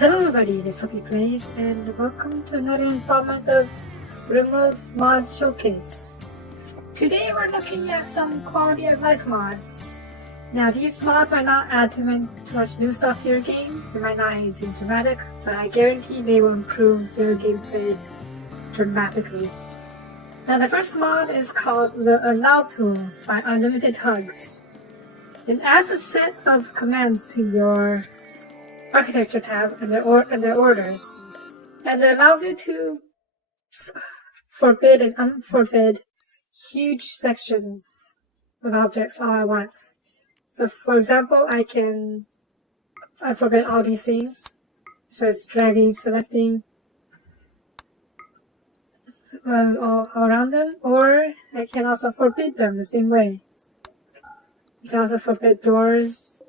Hello everybody, this is Sophie Plays, and welcome to another installment of RimWorld Mods Showcase. Today we're looking at some quality of life mods. Now these mods might not add too much new stuff to your game, they might not add anything dramatic, but I guarantee they will improve your gameplay dramatically. Now the first mod is called the Allow tool by UnlimitedHugs. It adds a set of commands to your architecture tab and their orders, and it allows you to forbid and unforbid huge sections of objects all at once. So for example, I can forbid all these things, so it's dragging, selecting all around them, or I can also forbid them the same way. You can also forbid doors,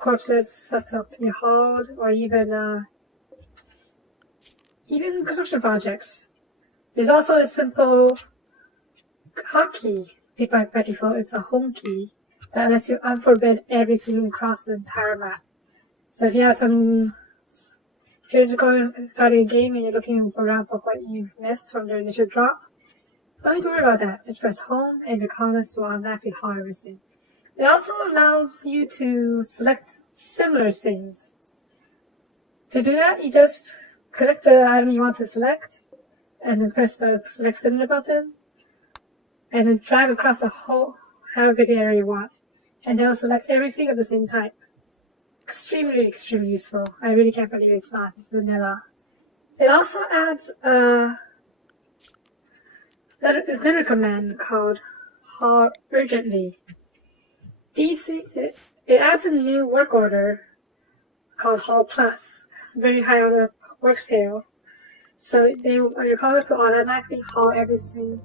corpses, stuff to be hauled, or even construction projects. There's also a simple hotkey by default. It's a home key that lets you unforbid everything across the entire map. So if you're starting a game and you're looking around for what you've missed from the initial drop, don't need to worry about that. Just press home and the colonists will automatically haul everything. It also allows you to select similar things. To do that, you just click the item you want to select, and then press the select similar button, and then drag across the whole, however big area you want, and they'll select everything of the same type. Extremely useful. I really can't believe it's not vanilla. It also adds another command called haul urgently. It adds a new work order called Haul Plus, very high on the work scale. So your colonists will automatically haul everything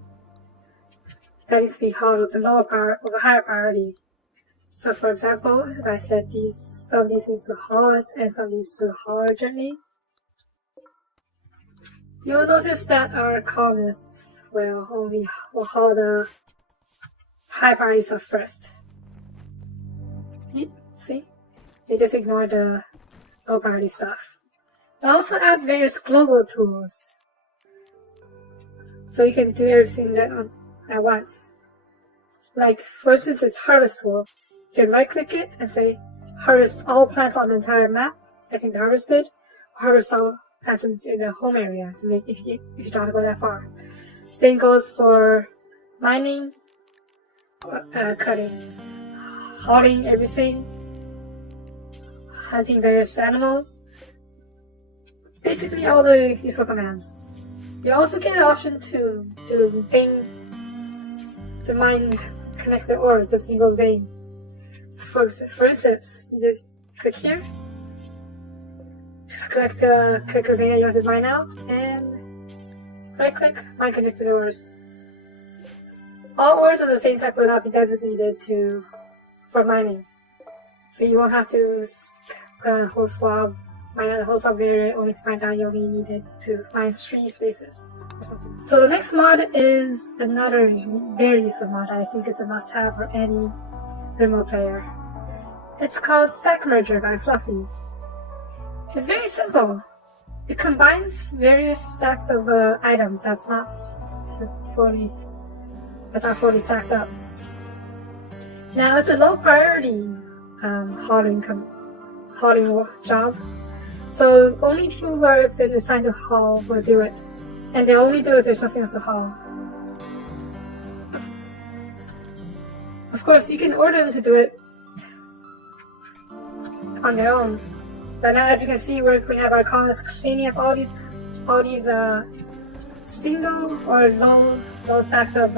that needs to be hauled with a higher priority. So for example, if I set some of these things to haul and some of these to haul urgently, you'll notice that our colonists will haul the high priority stuff first. See? They just ignore the low priority stuff. It also adds various global tools, so you can do everything at once. Like, for instance, it's Harvest tool. You can right-click it and say, harvest all plants on the entire map that can be harvested, or harvest all plants in the home area to make if you don't want to go that far. Same goes for mining, cutting, hauling everything, hunting various animals, basically all the useful commands. You also get the option to connect the ores of a single vein. So for instance, you just click here, just click a vein you want to mine out, and right click, mine connected ores. All ores of the same type will not be designated for mining. So you won't have to mine out a whole swab area only to find out you only needed to mine 3 spaces or something. So the next mod is another very useful mod. I think it's a must-have for any RimWorld player. It's called Stack Merger by Fluffy. It's very simple. It combines various stacks of items that's not fully stacked up. Now it's a low priority hauling job, so only people who have been assigned to haul will do it, and they only do it if there's nothing else to haul. Of course, you can order them to do it on their own, but now as you can see, we have our colonists cleaning up all these single or low stacks of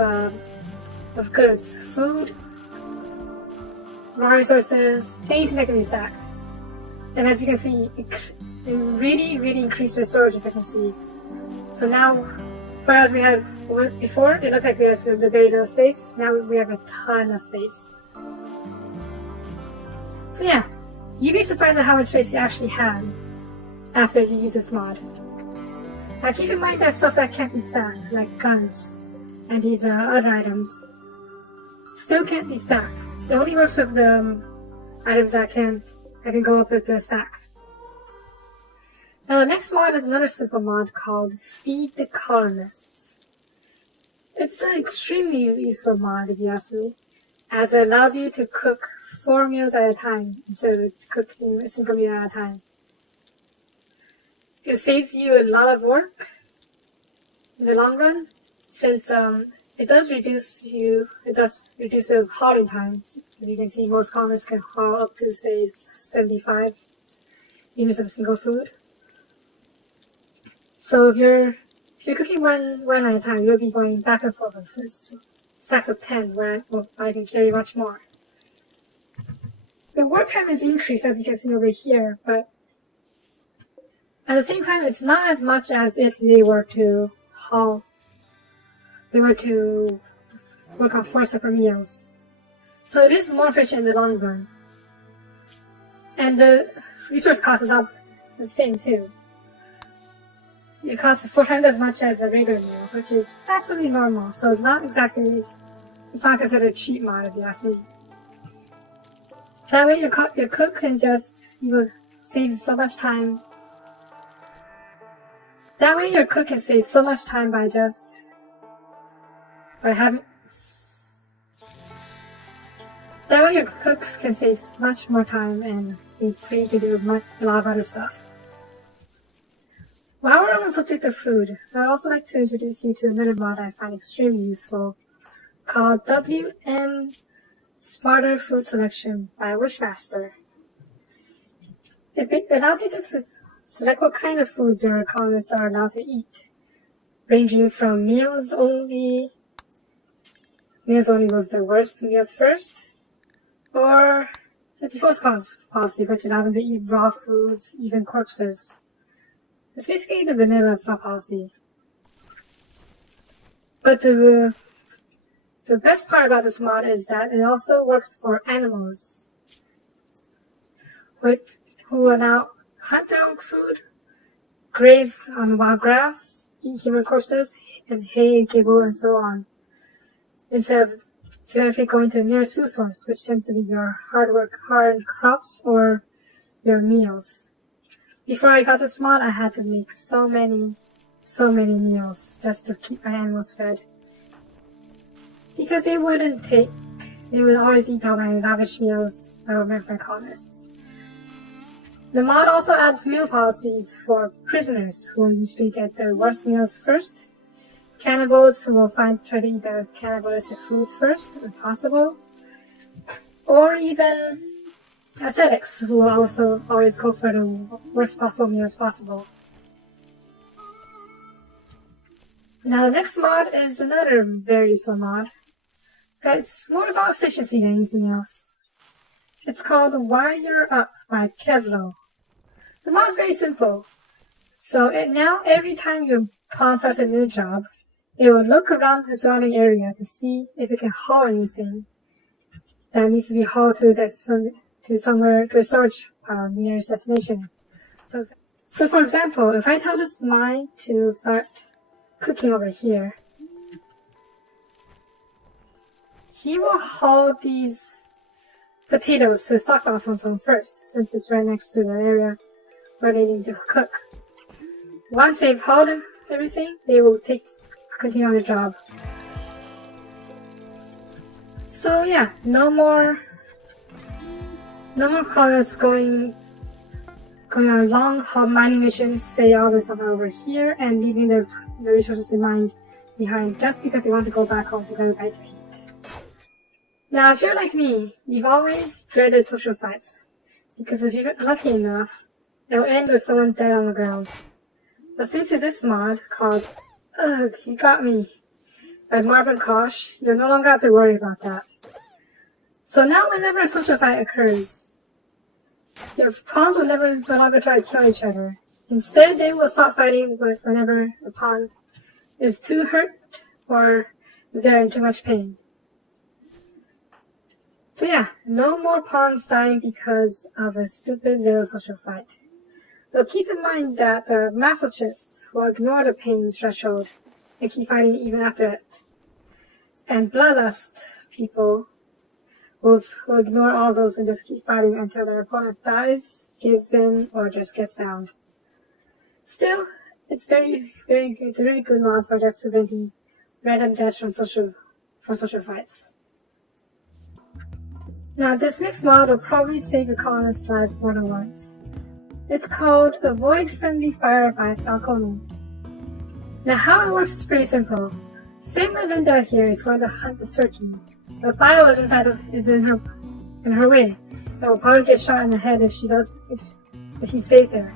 goods, food, raw resources, anything that can be stacked. And as you can see, it really increased the storage efficiency. So now, whereas we had before, it looked like we had the very little space, now we have a ton of space. So yeah, you'd be surprised at how much space you actually have after you use this mod. Now keep in mind that stuff that can't be stacked, like guns and these other items, still can't be stacked. It only works with the items that can go up into a stack. Now the next mod is another simple mod called Feed the Colonists. It's an extremely useful mod if you ask me, as it allows you to cook 4 meals at a time instead of cooking a single meal at a time. It saves you a lot of work in the long run, since it does reduce the hauling time. As you can see, most colonists can haul up to, say, 75 units of single food. So if you're cooking one at a time, you'll be going back and forth with stacks of 10, where I can carry much more. The work time is increased, as you can see over here, but at the same time, it's not as much as if they were to work on 4 separate meals. So it is more efficient in the long run. And the resource cost is not the same too. It costs 4 times as much as a regular meal, which is absolutely normal. So it's not considered a cheap mod if you ask me. That way your cook can save so much time. That way your cook can save so much time by having. That way your cooks can save much more time and be free to do a lot of other stuff. While we're on the subject of food, I'd also like to introduce you to another mod I find extremely useful, called WM Smarter Food Selection by Wishmaster. It allows you to select what kind of foods your colonists are allowed to eat, ranging from meals only with the worst meals first, or the default policy, which allows them to eat raw foods, even corpses. It's basically the vanilla policy. But the best part about this mod is that it also works for animals, who will now hunt their own food, graze on the wild grass, eat human corpses, and hay, kibble, and so on, instead of directly going to the nearest food source, which tends to be your hard crops or your meals. Before I got this mod, I had to make so many meals just to keep my animals fed. Because they would always eat all my lavish meals that were meant for colonists. The mod also adds meal policies for prisoners, who will usually get their worst meals first, cannibals who will try to eat their cannibalistic foods first, if possible, or even ascetics, who will also always go for the worst possible meals possible. Now the next mod is another very useful mod that's more about efficiency than anything else. It's called While You're Up by Kevlou. The mod is very simple. So now every time your pawn starts a new job, it will look around the surrounding area to see if it can haul anything that needs to be hauled to a storage pile near its destination. So for example, if I tell this mine to start cooking over here, he will haul these potatoes to a stockpile zone first, since it's right next to the area where they need to cook. Once they've hauled everything, they will continue on their job. So yeah, no more colonists going on long haul mining missions, say all this over here, and leaving the resources they mined behind just because they want to go back home to get a bite to eat. Now, if you're like me, you've always dreaded social fights, because if you're lucky enough, they'll end with someone dead on the ground. But thanks to this mod called Ugh, You Got Me by MarvinKosh, you'll no longer have to worry about that. So now whenever a social fight occurs, your pawns will no longer try to kill each other. Instead, they will stop fighting whenever a pawn is too hurt or they're in too much pain. So yeah, no more pawns dying because of a stupid little social fight. Though keep in mind that the masochists will ignore the pain threshold and keep fighting even after it. And bloodlust people will ignore all those and just keep fighting until their opponent dies, gives in, or just gets downed. Still, it's it's a very good mod for just preventing random deaths from social fights. Now, this next mod will probably save your colonist's lives more than once. It's called Avoid Friendly Fire by Falconne. Now, how it works is pretty simple. Say Melinda here is going to hunt this turkey, but Bio is in her way. It will probably get shot in the head if he stays there.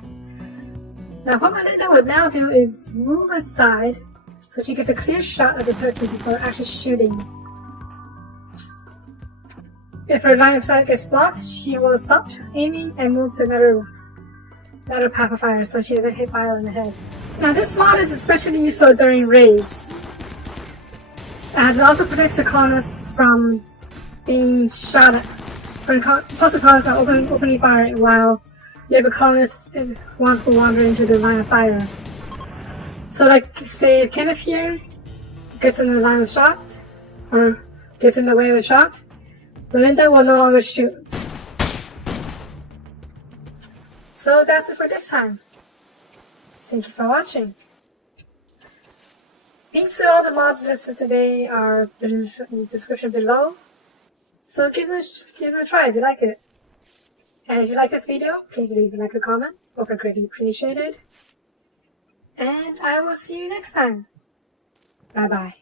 Now, what Melinda would now do is move aside so she gets a clear shot of the turkey before actually shooting it. If her line of sight gets blocked, she will stop aiming and move to another path of fire so she doesn't hit Bio in the head. Now, this mod is especially useful during raids, as it also protects the colonists from being shot at. It's colonists are openly firing while you have a colonist who wander into the line of fire. So, like, say if Kenneth here gets in the line of shot, or gets in the way of a shot, Melinda will no longer shoot. So that's it for this time. Thank you for watching. Links to all the mods listed today are in the description below. So give it a try if you like it. And if you like this video, please leave a like or comment. Both are greatly appreciated. And I will see you next time. Bye bye.